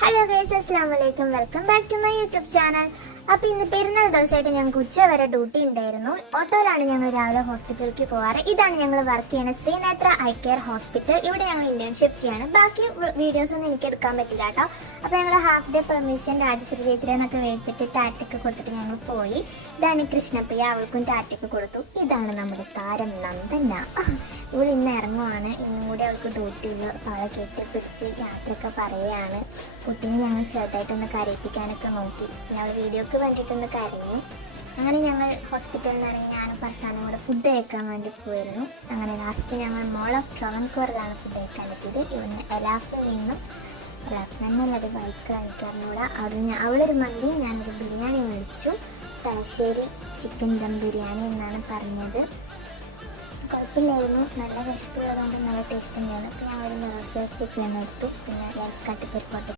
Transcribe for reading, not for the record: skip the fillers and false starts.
Hello guys, അസ്സലാമു അലൈക്കും. Welcome back to my YouTube channel. അപ്പോൾ ഇന്ന് പെരുന്നാൾ ദിവസമായിട്ട് ഞങ്ങൾക്ക് ഉച്ച വരെ ഡ്യൂട്ടി ഉണ്ടായിരുന്നു. ഓട്ടോയിലാണ് ഞങ്ങൾ രാവിലെ ഹോസ്പിറ്റലിലേക്ക് പോകാറ്. ഇതാണ് ഞങ്ങൾ വർക്ക് ചെയ്യുന്ന ശ്രീനേത്ര ഐ കെയർ ഹോസ്പിറ്റൽ. ഇവിടെ ഞങ്ങൾ ഇന്റേൺഷിപ്പ് ചെയ്യാണ്. ബാക്കി വീഡിയോസ് ഒന്നും എനിക്ക് എടുക്കാൻ പറ്റില്ല കേട്ടോ. അപ്പോൾ ഞങ്ങൾ ഹാഫ് ഡേ പെർമിഷൻ രാജശ്രീ ചേച്ചിയുടെ എന്നൊക്കെ മേടിച്ചിട്ട് ടാറ്റൊക്കെ കൊടുത്തിട്ട് ഞങ്ങൾ പോയി. ഇതാണ് കൃഷ്ണപ്രിയ, അവൾക്കും ടാറ്റൊക്കെ കൊടുത്തു. ഇതാണ് നമ്മുടെ താരം നന്ദന. ഇവിടെ ഇന്ന് ഇറങ്ങുവാണ്. ഇന്നും കൂടി അവൾക്ക് ഡ്യൂട്ടി ഉള്ളു. അപ്പോൾ അവളെ കെട്ടിപ്പിടിച്ച് യാത്രയൊക്കെ പറയുകയാണ്. കുട്ടീനെ ഞങ്ങൾ ചെറുതായിട്ടൊന്ന് കരയിപ്പിക്കാനൊക്കെ നോക്കി. ഞങ്ങൾ വീഡിയോക്ക് വേണ്ടിയിട്ടൊന്ന് കരഞ്ഞു. അങ്ങനെ ഞങ്ങൾ ഹോസ്പിറ്റലിൽ നിന്ന് ഇറങ്ങി ഞാനും ഫർസാനും കൂടെ ഫുഡ് കഴിക്കാൻ വേണ്ടി പോയിരുന്നു. അങ്ങനെ ലാസ്റ്റ് ഞങ്ങൾ മോൾ ഓഫ് ട്രാവൻകൂറിലാണ് ഫുഡ് കഴിക്കാൻ എത്തിയത്. ഇവിടുന്ന് എലാഫിൽ നിന്നും നല്ലത് ബൈക്ക് കഴിക്കാറുകൂടെ അവളൊരു മന്തി, ഞാനൊരു ബിരിയാണി മേടിച്ചു. തലശ്ശേരി ചിക്കൻ ദം ബിരിയാണി എന്നാണ് പറഞ്ഞത്. കുഴപ്പമില്ലായിരുന്നു, നല്ല വിശപ്പുള്ളതുകൊണ്ട് നല്ല ടേസ്റ്റ് ഉണ്ടായിരുന്നു. പിന്നെ ഞങ്ങൾ ഒരു റോസ് കുപ്പിയാണ് എടുത്തു. പിന്നെ ലൈസ് കട്ടിപ്പരിപ്പോട്ട്